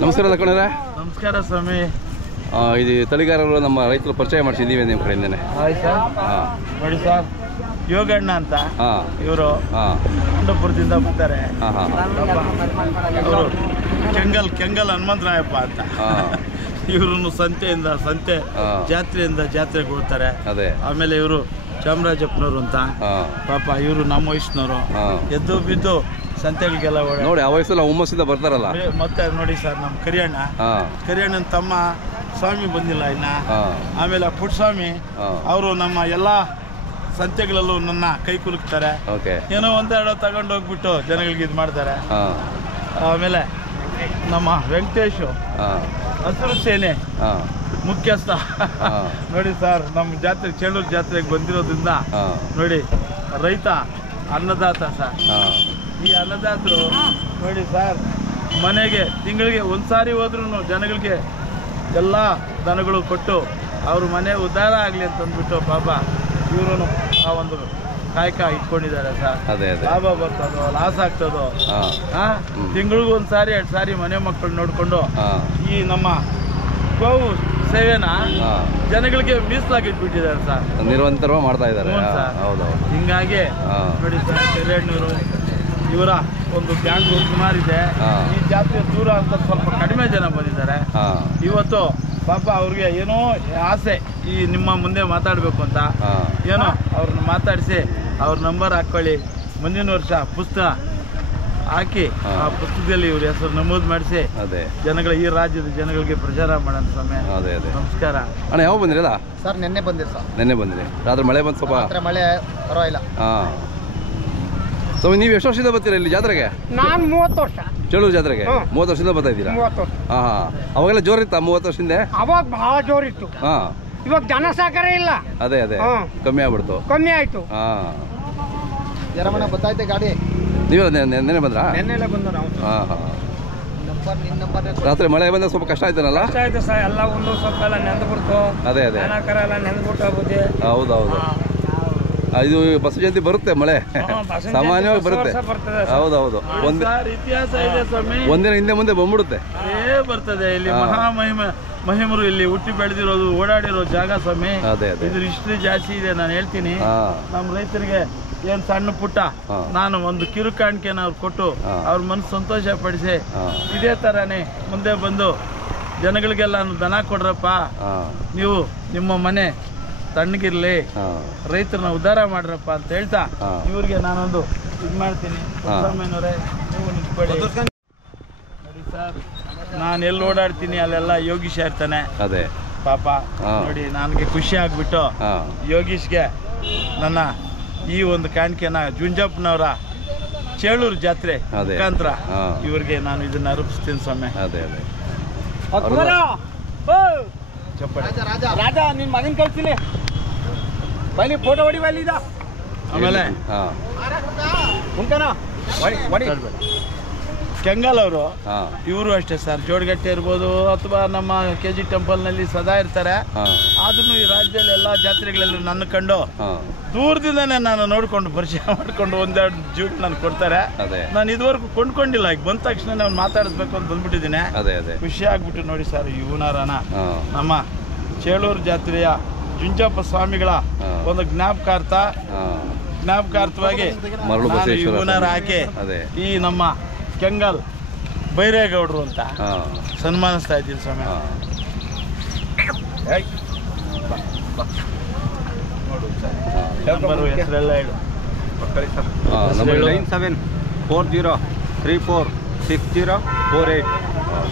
ನಮಸ್ಕಾರ ಲಕ್ಕಣರ. ನಮಸ್ಕಾರ ಸ್ವಾಮಿ. ಇದು ತಳಿಗಾರರು ನಮ್ಮ ರೈತರು ಪರಿಚಯ ಮಾಡಿಸಿದ್ದೀವಿ ನಿಮ್ಮ ಕಡೆಯಿಂದನೇ. ನೋಡಿ ಸರ್, ಯೋಗಣ್ಣ ಅಂತ ಇವರು ಗುಂಡಪುರದಿಂದ ಬರ್ತಾರೆ. ಅವರು ಕೆಂಗಲ್ ಹನುಮಂತರಾಯಪ್ಪ ಅಂತ. ಇವ್ರನ್ನು ಸಂತೆ ಜಾತ್ರೆಯಿಂದ ಜಾತ್ರೆಗೆ ಹೋಗ್ತಾರೆ. ಆಮೇಲೆ ಇವರು ಚಾಮರಾಜಪ್ಪನವರು ಅಂತ ಪಾಪ, ಇವರು ನಮ್ಮ ವಯಸ್ಸಿನವರು. ಎದ್ದು ಬಿದ್ದು ಸಂತೆಗಳಿಗೆಲ್ಲ ನೋಡಿ, ಆ ವಯಸ್ಸಲ್ಲಿ ಹುಮ್ಮಸ್ಸಿಂದ ಬರ್ತಾರಲ್ಲ. ಮತ್ತೆ ನೋಡಿ ಸರ್, ನಮ್ಮ ಕರಿಯಣ್ಣನ ತಮ್ಮ ಸ್ವಾಮಿ ಬಂದಿಲ್ಲ ಇನ್ನ. ಆಮೇಲೆ ಪುಟ್ಟಸ್ವಾಮಿ ಅವರು ನಮ್ಮ ಎಲ್ಲ ಸಂತೆಗಳಲ್ಲೂ ನನ್ನ ಕೈ ಕುಲುಕ್ತಾರೆ. ಏನೋ ಒಂದೆರಡು ತಗೊಂಡು ಹೋಗ್ಬಿಟ್ಟು ಜನಗಳಿಗೆ ಇದು ಮಾಡ್ತಾರೆ. ಆಮೇಲೆ ನಮ್ಮ ವೆಂಕಟೇಶು ಹಸಿರು ಸೇನೆ ಮುಖ್ಯಸ್ಥ. ನೋಡಿ ಸರ್, ನಮ್ಮ ಜಾತ್ರೆ ಚೇಳೂರು ಜಾತ್ರೆಗೆ ಬಂದಿರೋದ್ರಿಂದ ನೋಡಿ, ರೈತ ಅನ್ನದಾತ ಸರ್. ಈ ಅನ್ನದಾತರು ನೋಡಿ ಸರ್, ಮನೆಗೆ ತಿಂಗಳಿಗೆ ಒಂದ್ಸಾರಿ ಹೋದ್ರೂ ಜನಗಳಿಗೆ ಎಲ್ಲ ದನಗಳು ಕೊಟ್ಟು ಅವ್ರ ಮನೆ ಉದ್ಧಾರ ಆಗಲಿ ಅಂತಂದ್ಬಿಟ್ಟು ಪಾಪ ಇವರು ಆ ಒಂದು ಕಾಯಕ ಇಟ್ಕೊಂಡಿದ್ದಾರೆ ಸರ್. ಲಾಭ ಬರ್ತದೋ ಲಾಸ್ ಆಗ್ತದೋ, ತಿಂಗಳಿಗೂ ಒಂದ್ಸಾರಿ 2 ಸಾರಿ ಮನೆ ಮಕ್ಕಳು ನೋಡ್ಕೊಂಡು ಈ ನಮ್ಮ ಗೋವು ಸೇವೆನ ಜನಗಳಿಗೆ ಮೀಸಲಾಗಿಟ್ಬಿಟ್ಟಿದ್ದಾರೆ ಸರ್. ನಿರಂತರವಾಗಿ ಮಾಡ್ತಾ ಇದ್ದಾರೆ. ಹಿಂಗಾಗಿ ನೋಡಿ ಸರ್, ಹಿರೇಣ್ಣೂರು ಇವರ ಒಂದು ಬ್ಯಾಂಕ್ ಸುಮಾರಿದೆ. ಈ ಜಾತ್ರೆ ದೂರ ಅಂತ ಸ್ವಲ್ಪ ಕಡಿಮೆ ಜನ ಬಂದಿದ್ದಾರೆ ಇವತ್ತು. ಪಾಪ ಅವ್ರಿಗೆ ಏನೋ ಆಸೆ ಈ ನಿಮ್ಮ ಮುಂದೆ ಮಾತಾಡಬೇಕು ಅಂತ. ಏನೋ ಅವ್ರನ್ನ ಮಾತಾಡಿಸಿ ಅವ್ರ ನಂಬರ್ ಹಾಕ್ಕೊಳ್ಳಿ. ಮುಂದಿನ ವರ್ಷ ಪುಸ್ತಕ ಹಾಕಿ ಆ ಪುಸ್ತಕದಲ್ಲಿ ಇವ್ರ ಹೆಸರು ನಮೂದು ಮಾಡಿಸಿ ಜನಗಳ ಈ ರಾಜ್ಯದ ಜನಗಳಿಗೆ ಪ್ರಚಾರ ಮಾಡೋಣ ಸ್ವಾಮಿ. ನಮಸ್ಕಾರ ಅಣ್ಣ. ಯಾವ ಬಂದಿರಲ್ಲ ಸರ್? ನೆನ್ನೆ ಬಂದಿರಿ ಸರ್. ನೆನ್ನೆ ಬಂದಿರಿ. ರಾತ್ರಿ ಮಳೆ ಬಂದು ಸ್ವಲ್ಪ ಮಳೆ ಪರವಾಗಿಲ್ಲ. ಸೊ ನೀವು ಎಷ್ಟು ವರ್ಷದಿಂದ ಬರ್ತೀರಾ ಇಲ್ಲಿ ಜಾತ್ರೆಗೆ? ನಾನು 30 ವರ್ಷ. ಚೇಳೂರು ಜಾತ್ರೆಗೆ 30 ವರ್ಷದಿಂದ ಬರ್ತಾ ಇದ್ದೀರಾ? 30 ವರ್ಷ. ಅವಾಗೆಲ್ಲ ಜೋರಿತ್ತಾ 30 ವರ್ಷದಿಂದ? ಅವಾಗ ಬಹಳ ಜೋರಿತ್ತು. ಇವಾಗ ಜನಸಾಗರ ಇಲ್ಲ. ಅದೇ ಕಮ್ಮಿ ಆಗ್ಬಿಡ್ತು. ಕಮ್ಮಿ ಆಯ್ತು. ಜರಮನ ಬತ್ತಾಯ್ತೆ ಗಾಡಿ. ನೀವೆಲ್ಲ ನೆನ್ನೆ ಬಂದ್ರಾ? ನೆನ್ನೆಲ್ಲ ಬಂದು ನಾವು. ರಾತ್ರಿ ಮಳೆ ಬಂದಾಗ ಸ್ವಲ್ಪ ಕಷ್ಟ ಆಯ್ತಾನಲ್ಲ? ಕಷ್ಟ ಆಯ್ತು ಸರ್. ಎಲ್ಲ ಒಂದು ಸ್ವಲ್ಪ ಎಲ್ಲ ನೆಂದ್ಬಿಡ್ತು. ಅದೇ ಎಲ್ಲ ನೆಂದ್ಬಿಟ್ಟು ಬುದ್ಧಿ. ಹೌದೌದು. ಇದು ಬಸವ ಜಯಂತಿ ಬರುತ್ತೆ, ಮಳೆ ಸಾಮಾನ್ಯವಾಗಿ ಬರುತ್ತೆ. ಹೌದೌದು. ಇತಿಹಾಸ ಇದೆ ಸ್ವಾಮಿ. ಒಂದಿನ ಹಿಂದೆ ಮುಂದೆ ಬಂದ್ಬಿಡುತ್ತೆ. ಬರ್ತದೆ. ಇಲ್ಲಿ ಮಹಿಮರು ಇಲ್ಲಿ ಹುಟ್ಟಿ ಬೆಳೆದಿರೋದು, ಓಡಾಡಿರೋ ಜಾಗ ಸ್ವಾಮಿ. ಇದ್ರ ಹಿಸ್ಟ್ರಿ ಜಾಸ್ತಿ ಇದೆ. ನಾನು ಹೇಳ್ತೀನಿ, ನಮ್ಮ ರೈತರಿಗೆ ಏನ್ ಸಣ್ಣ ಪುಟ್ಟ ನಾನು ಒಂದು ಕಿರು ಕಾಣಿಕೆನ ಅವ್ರು ಕೊಟ್ಟು ಅವ್ರ ಮನಸ್ಸು ಸಂತೋಷ ಪಡಿಸಿ, ಇದೇ ತರಾನೇ ಮುಂದೆ ಬಂದು ಜನಗಳಿಗೆಲ್ಲ ದನ ಕೊಡ್ರಪ್ಪ, ನೀವು ನಿಮ್ಮ ಮನೆ ತಣ್ಣಗಿರ್ಲಿ, ರೈತರನ್ನ ಉದ್ಧಾರ ಮಾಡ್ರಪ್ಪ ಅಂತ ಹೇಳ್ತಾ ಇವ್ರಿಗೆ ನಾನೊಂದು ಇದು ಮಾಡ್ತೀನಿ. ನೀವು ನಿಂತ್ಕೊಳ್ಳಿ ನೋಡಿ ಸರ್. ನಾನು ಎಲ್ಲಿ ಓಡಾಡ್ತೀನಿ ಅಲ್ಲೆಲ್ಲ ಯೋಗೀಶ ಇರ್ತಾನೆ. ಪಾಪ ನೋಡಿ, ನನಗೆ ಖುಷಿ ಆಗ್ಬಿಟ್ಟು ಯೋಗೀಶ್ಗೆ ನನ್ನ ಈ ಒಂದು ಕಾಣಿಕೆನ ಜುಂಜಪ್ಪನವರ ಚೇಳೂರು ಜಾತ್ರೆ ಮುಖಾಂತರ ಇವ್ರಿಗೆ ನಾನು ಇದನ್ನ ಅರ್ಪಿಸ್ತೀನಿ ಸ್ವಾಮಿ. ರಾಜ ನಿನ್ ಮಗನ್ ಕಳ್ತೀನಿ, ಬೈಲಿ ಫೋಟೋ ಹೊಡಿ ಬೈಲಿ. ಆಮೇಲೆ ಕೆಂಗಲ್ ಅವರು ಇವರು ಅಷ್ಟೇ ಸರ್. ಜೋಡಗಟ್ಟೆ ಇರ್ಬೋದು ಅಥವಾ ನಮ್ಮ KG ಟೆಂಪಲ್ನಲ್ಲಿ ಸದಾ ಇರ್ತಾರೆ. ಆದ್ರೂ ಈ ರಾಜ್ಯದಲ್ಲಿ ಎಲ್ಲ ಜಾತ್ರೆಗಳಲ್ಲೂ ನನ್ನ ಕಂಡು ದೂರದಿಂದನೇ ನಾನು ನೋಡ್ಕೊಂಡು ಪರಿಚಯ ಮಾಡ್ಕೊಂಡು ಒಂದೆರಡು ಜೂಟ್ ನಾನು ಕೊಡ್ತಾರೆ. ನಾನು ಇದುವರೆಗೂ ಕೊಂಡ್ಕೊಂಡಿಲ್ಲ. ಈಗ ಬಂದ ತಕ್ಷಣ ನಾನು ಮಾತಾಡಿಸ್ಬೇಕು ಅಂತ ಬಂದ್ಬಿಟ್ಟಿದ್ದೀನಿ. ಖುಷಿ ಆಗ್ಬಿಟ್ಟು ನೋಡಿ ಸರ್. ಇವನಾರನ ನಮ್ಮ ಚೇಳೂರು ಜಾತ್ರೆಯ ಜುಂಜಪ್ಪ ಸ್ವಾಮಿಗಳ ಒಂದು ಜ್ಞಾಪಕಾರ್ಥವಾಗಿ ಇವನಾರ ಹಾಕಿ ಈ ನಮ್ಮ ಕೆಂಗಲ್ ಬೈರೇಗೌಡರು ಅಂತ ಸನ್ಮಾನಿಸ್ತಾ ಇದ್ದೀನಿ ಸ್ವಾಮಿ. ಹೆಸರೆಲ್ಲ ಹೇಳು. 9740346048,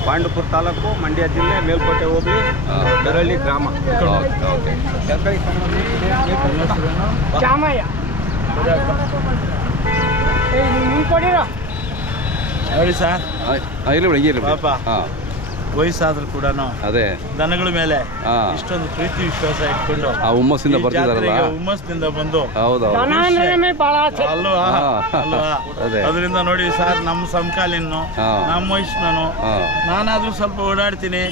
ಪಾಂಡುಪುರ ತಾಲೂಕು, ಮಂಡ್ಯ ಜಿಲ್ಲೆ, ಮೇಲ್ಕೋಟೆ ಹೋಬಳಿ, ಬೆರಳ್ಳಿ ಗ್ರಾಮ. ನೋಡಿ ಸರ್, ಪಾಪ ವಯಸ್ಸಾದ್ರೂ ಕೂಡ ಅದೇ ದನಗಳ ಮೇಲೆ ಇಷ್ಟೊಂದು ಪ್ರೀತಿ ವಿಶ್ವಾಸ ಇಟ್ಕೊಂಡು ಆ ಹುಮ್ಮಸ್ಸಿಂದ ಬರ್ತಿದಾರಲ್ಲ, ಹುಮ್ಮಸ್ಸಿನಿಂದ ಬಂದು ಹೌದೌದು, ಅಲ್ವಾ ಅದರಿಂದ ನೋಡಿ ಸರ್, ನಮ್ಮ ಸಮಕಾಲೀನ ನಮ್ಮ ವಯಸ್ಸಿನನು ನಾನಾದ್ರೂ ಸ್ವಲ್ಪ ಓಡಾಡ್ತೀನಿ.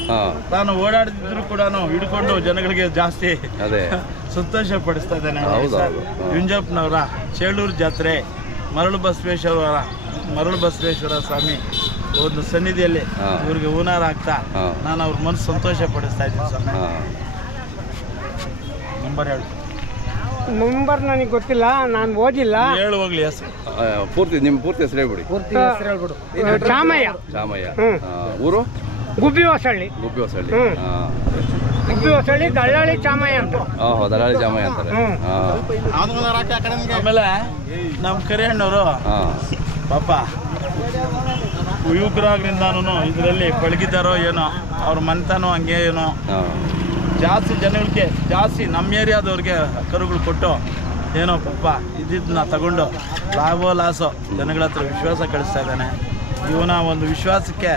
ನಾನು ಓಡಾಡ್ತಿದ್ರು ಕೂಡ ಹಿಡ್ಕೊಂಡು ಜನಗಳಿಗೆ ಜಾಸ್ತಿ ಸಂತೋಷ ಪಡಿಸ್ತಾ ಇದ್ದೇನೆ. ವಿಂಜಪ್ಪನವರ ಚೇಳೂರು ಜಾತ್ರೆ ಮರಳು ಬಸವೇಶ್ವರ ಸ್ವಾಮಿ ಒಂದು ಸನ್ನಿಧಿಯಲ್ಲಿ ಇವ್ರಿಗೆ ಹೂನಾರ ಆಗ್ತಾ ನಾನು ಅವ್ರ ಮನಸ್ಸು ಸಂತೋಷ ಪಡಿಸ್ತಾ ಇದ್ದೀನಿ ಸ್ವಾಮಿ. ನಂಬರ್ ಹೇಳಿ. ನಂಬರ್ ನನಗೆ ಗೊತ್ತಿಲ್ಲ, ನಾನು ಓದಿಲ್ಲ. ಹೇಳು ಹೋಗ್ಲಿ ಹೆಸರು ಪೂರ್ತಿ ನಿಮ್ಮ ಪೂರ್ತಿ ಹೆಸರು ಹೇಳ್ಬಿಡಿ. ಚಾಮಯ್ಯ. ಊರು ಗುಬ್ಬಿ ಹೊಸಳ್ಳಿ. ದಳ್ಳಾಳಿ ಚಾಮಯ್ಯ ಅಂತ. ದಳ್ಳಾಳಿ ಚಾಮಯ್ಯ ಅಂತಾರೆ. ಆಮೇಲೆ ನಮ್ಮ ಕರಿಯಣ್ಣವರು ಪಾಪ ಯುವಕರಾಗ್ರಿಂದಾನು ಇದರಲ್ಲಿ ಪಳಗಿದ್ದಾರೋ ಏನೋ, ಅವ್ರ ಮನೆತನೋ ಹಂಗೆ ಏನೋ ಜಾಸ್ತಿ ಜನಗಳಿಗೆ ಜಾಸ್ತಿ ನಮ್ಮ ಏರಿಯಾದವ್ರಿಗೆ ಕರುಗಳು ಕೊಟ್ಟು ಏನೋ ಪಾಪ ಇದನ್ನ ತಗೊಂಡು ಲಾಸೋ ಜನಗಳ ಹತ್ರ ವಿಶ್ವಾಸ ಕಳಿಸ್ತಾ ಇದ್ದಾನೆ. ಇವನ ಒಂದು ವಿಶ್ವಾಸಕ್ಕೆ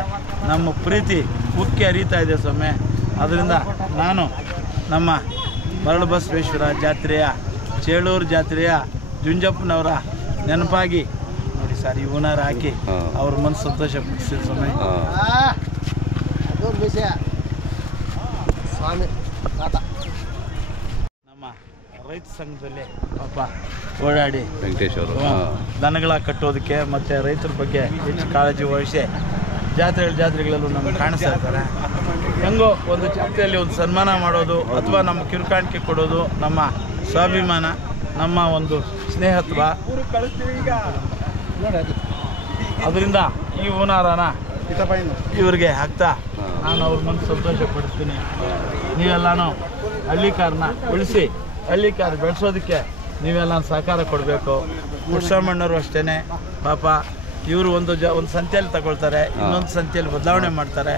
ನಮ್ಮ ಪ್ರೀತಿ ಉಕ್ಕಿ ಹರಿತಾ ಇದೆ ಸ್ವಾಮಿ. ಅದರಿಂದ ನಾನು ನಮ್ಮ ಮರಳು ಬಸವೇಶ್ವರ ಜಾತ್ರೆಯ ಚೇಳೂರು ಜಾತ್ರೆಯ ಜುಂಜಪ್ಪನವರ ನೆನಪಾಗಿ ನೋಡಿ ಸರ್ ಈ ಹೂನಾರ ಹಾಕಿ ಅವ್ರ ಮನಸ್ಸು ಸಂತೋಷ ಪಡಿಸ್ತೀನಿ ಸ್ವಾಮಿ. ನಮ್ಮ ರೈತ ಸಂಘದಲ್ಲಿ ಪಾಪ ಓಡಾಡಿ ವೆಂಕಟೇಶ್ವರು ದನಗಳ ಕಟ್ಟೋದಕ್ಕೆ ಮತ್ತು ರೈತರ ಬಗ್ಗೆ ಹೆಚ್ಚು ಕಾಳಜಿ ವಹಿಸಿ ಜಾತ್ರೆಗಳಲ್ಲೂ ನಮ್ಗೆ ಕಾಣಿಸ್ತಾ ಇರ್ತಾರೆ. ಹೆಂಗೋ ಒಂದು ಜಾತ್ರೆಯಲ್ಲಿ ಒಂದು ಸನ್ಮಾನ ಮಾಡೋದು ಅಥವಾ ನಮ್ಮ ಕಿರುಕಾಣಿಕೆ ಕೊಡೋದು ನಮ್ಮ ಸ್ವಾಭಿಮಾನ, ನಮ್ಮ ಒಂದು ಸ್ನೇಹತ್ವ. ಅದರಿಂದ ಈ ಹೂನಾರನ ಇವ್ರಿಗೆ ಹಾಕ್ತಾ ನಾನು ಅವ್ರ ಮನಸ್ಸು ಸಂತೋಷ ಪಡಿಸ್ತೀನಿ. ನೀವೆಲ್ಲಾನು ಹಳ್ಳಿಕಾರನ್ನ ಉಳಿಸಿ ಹಳ್ಳಿಕಾರ ಬೆಳೆಸೋದಕ್ಕೆ ನೀವೆಲ್ಲ ಸಹಕಾರ ಕೊಡಬೇಕು. ಪುಟ್ಸಮ್ಮಣ್ಣವರು ಅಷ್ಟೇ ಪಾಪ ಇವರು ಒಂದು ಸಂತೆಯಲ್ಲಿ ತಗೊಳ್ತಾರೆ, ಇನ್ನೊಂದು ಸಂತೆಯಲ್ಲಿ ಬದಲಾವಣೆ ಮಾಡ್ತಾರೆ.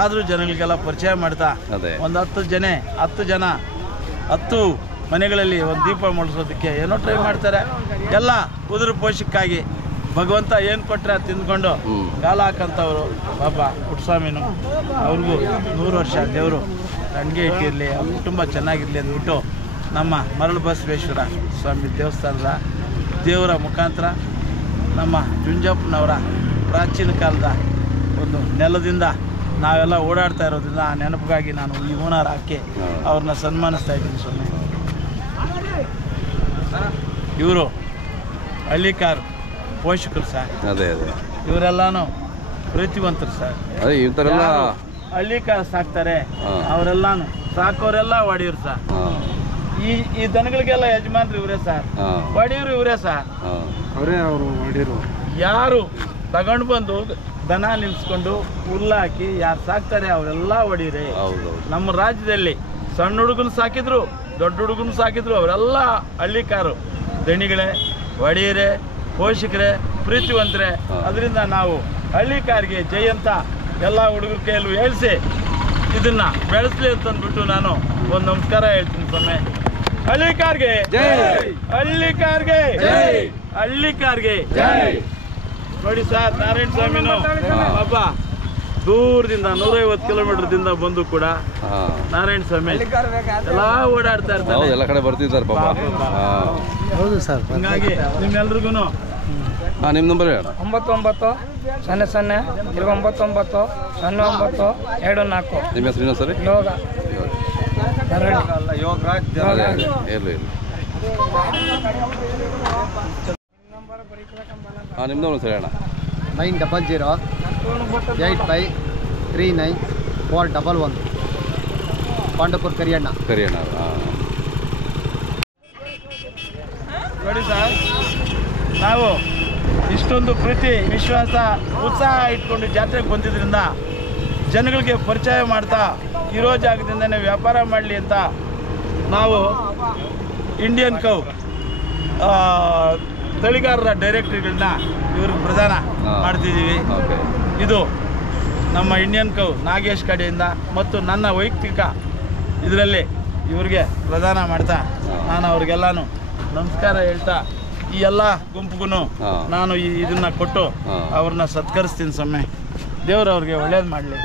ಆದರೂ ಜನಗಳಿಗೆಲ್ಲ ಪರಿಚಯ ಮಾಡ್ತಾ ಒಂದು 10 ಮನೆಗಳಲ್ಲಿ ಒಂದು ದೀಪ ಮುಳಿಸೋದಕ್ಕೆ ಏನೋ ಟ್ರೈ ಮಾಡ್ತಾರೆ. ಎಲ್ಲ ಉದುರು ಪೋಷಕ್ಕಾಗಿ ಭಗವಂತ ಏನು ಕೊಟ್ಟರೆ ತಿಂದ್ಕೊಂಡು ಗಾಲ ಹಾಕಂಥವ್ರು ಪಾಪ ಪುಟ್ಸ್ವಾಮಿನೂ ಅವ್ರಿಗೂ 100 ವರ್ಷ ದೇವರು ಹಂಗೆ ಇಟ್ಟಿರಲಿ, ಅವ್ರ ಕುಟುಂಬ ಚೆನ್ನಾಗಿರಲಿ ಅಂದ್ಬಿಟ್ಟು ನಮ್ಮ ಮರಳು ಬಸವೇಶ್ವರ ಸ್ವಾಮಿ ದೇವಸ್ಥಾನದ ದೇವರ ಮುಖಾಂತರ ನಮ್ಮ ಜುಂಜಪ್ಪನವರ ಪ್ರಾಚೀನ ಕಾಲದ ಒಂದು ನೆಲದಿಂದ ನಾವೆಲ್ಲ ಓಡಾಡ್ತಾ ಇರೋದ್ರಿಂದ ಆ ನೆನಪಿಗಾಗಿ ನಾನು ಈ ಹೂನಾರ ಹಾಕಿ ಅವ್ರನ್ನ ಸನ್ಮಾನಿಸ್ತಾ ಇದ್ದೀನಿ ಸ್ವಾಮಿ. ಇವರು ಹಳ್ಳಿಕಾರ್ ಪೋಷಕರು ಸರ್. ಇವರೆಲ್ಲಾನು ಪ್ರೀತಿವಂತರು ಸರ್. ಹಳ್ಳಿಕಾರ್ ಸಾಕ್ತಾರೆ ಅವರೆಲ್ಲಾನು ಸಾಕೋರೆಲ್ಲ ಒಡೆಯರು ಸರ್. ಈ ದನಗಳಿಗೆಲ್ಲ ಯಜಮಾನ್ರು ಇವರೇ ಸರ್, ಒಡೆಯರು ಇವರೇ ಸರ್. ಯಾರು ತಗೊಂಡು ಬಂದು ದನ ನಿಲ್ಸ್ಕೊಂಡು ಹುಲ್ಲು ಹಾಕಿ ಯಾರು ಸಾಕ್ತಾರೆ ಅವರೆಲ್ಲ ಒಡೆಯರೇ. ನಮ್ಮ ರಾಜ್ಯದಲ್ಲಿ ಸಣ್ಣ ಹುಡುಗನ ಸಾಕಿದ್ರು ದೊಡ್ಡ ಹುಡುಗನ ಸಾಕಿದ್ರು ಅವರೆಲ್ಲ ಹಳ್ಳಿಕಾರು ದಣಿಗಳೇ, ಒಡೆಯರೇ, ಪೋಷಕರೇ, ಪ್ರೀತಿವಂತರೇ. ಅದರಿಂದ ನಾವು ಹಳ್ಳಿಕಾರಿಗೆ ಜೈ ಅಂತ ಎಲ್ಲ ಹುಡುಗರ ಕೈಯಲ್ಲೂ ಹೇಳಿಸಿ ಇದನ್ನ ಬೆಳೆಸಲಿ ಅಂತಂದ್ಬಿಟ್ಟು ನಾನು ಒಂದು ನಮಸ್ಕಾರ ಹೇಳ್ತೀನಿ ಸ್ವಾಮಿ. ಹಳ್ಳಿಕಾರ್ಗೆ ಹಳ್ಳಿಕಾರ್ಗೆ ಹಳ್ಳಿಕಾರ್ಗೆ ನೋಡಿ ಸರ್, ನಾರಾಯಣ ಸ್ವಾಮಿನೂ ಪಾಪ ದೂರದಿಂದ 150 ಕಿಲೋಮೀಟರ್ದಿಂದ ಬಂದು ಕೂಡ ನಾರಾಯಣ ಸ್ವಾಮಿ ಎಲ್ಲ ಓಡಾಡ್ತಾ ಇರ್ತಾರೆ, ಎಲ್ಲ ಕಡೆ ಬರ್ತಿದ್ದಾರೆ ಪಾಪ. ಹೌದು ಸರ್. ಹಂಗಾಗಿ ನಿಮ್ಮೆಲ್ರಿಗೂ ನಿಮ್ಮ ನಂಬರ್ ಹೇಳ. 9900999924. ನಿಮ್ಮ ಹೆಸರು ಸರಿ? ಯೋಗ ನಿಮ್ಮ ನಂಬರ್ ಸರಿ ಅಣ್ಣ. 9008539411 ಪಾಂಡಪುರ ಕರಿಯಣ್ಣ. ನೋಡಿ ಸರ್, ನಾವು ಇಷ್ಟೊಂದು ಪ್ರೀತಿ ವಿಶ್ವಾಸ ಉತ್ಸಾಹ ಇಟ್ಕೊಂಡು ಜಾತ್ರೆಗೆ ಬಂದಿದ್ದರಿಂದ ಜನಗಳಿಗೆ ಪರಿಚಯ ಮಾಡ್ತಾ ಇರೋ ಜಾಗದಿಂದನೇ ವ್ಯಾಪಾರ ಮಾಡಲಿ ಅಂತ ನಾವು ಇಂಡಿಯನ್ ಕೌ ತಳಿಗಾರರ ಡೈರೆಕ್ಟರ್ಗಳನ್ನ ಇವ್ರಿಗೆ ಪ್ರದಾನ ಮಾಡ್ತಿದ್ದೀವಿ. ಇದು ನಮ್ಮ ಇಂಡಿಯನ್ ಕೌ ನಾಗೇಶ್ ಕಡೆಯಿಂದ ಮತ್ತು ನನ್ನ ವೈಯಕ್ತಿಕ ಇದರಲ್ಲಿ ಇವ್ರಿಗೆ ಪ್ರದಾನ ಮಾಡ್ತಾ ನಾನು ಅವ್ರಿಗೆಲ್ಲಾನು ನಮಸ್ಕಾರ ಹೇಳ್ತಾ ಈ ಎಲ್ಲ ಗುಂಪಿಗೂ ನಾನು ಇದನ್ನ ಕೊಟ್ಟು ಅವ್ರನ್ನ ಸತ್ಕರಿಸ್ತೀನಿ ಸ್ವಾಮಿ. ದೇವರು ಅವ್ರಿಗೆ ಒಳ್ಳೇದು ಮಾಡಲಿ.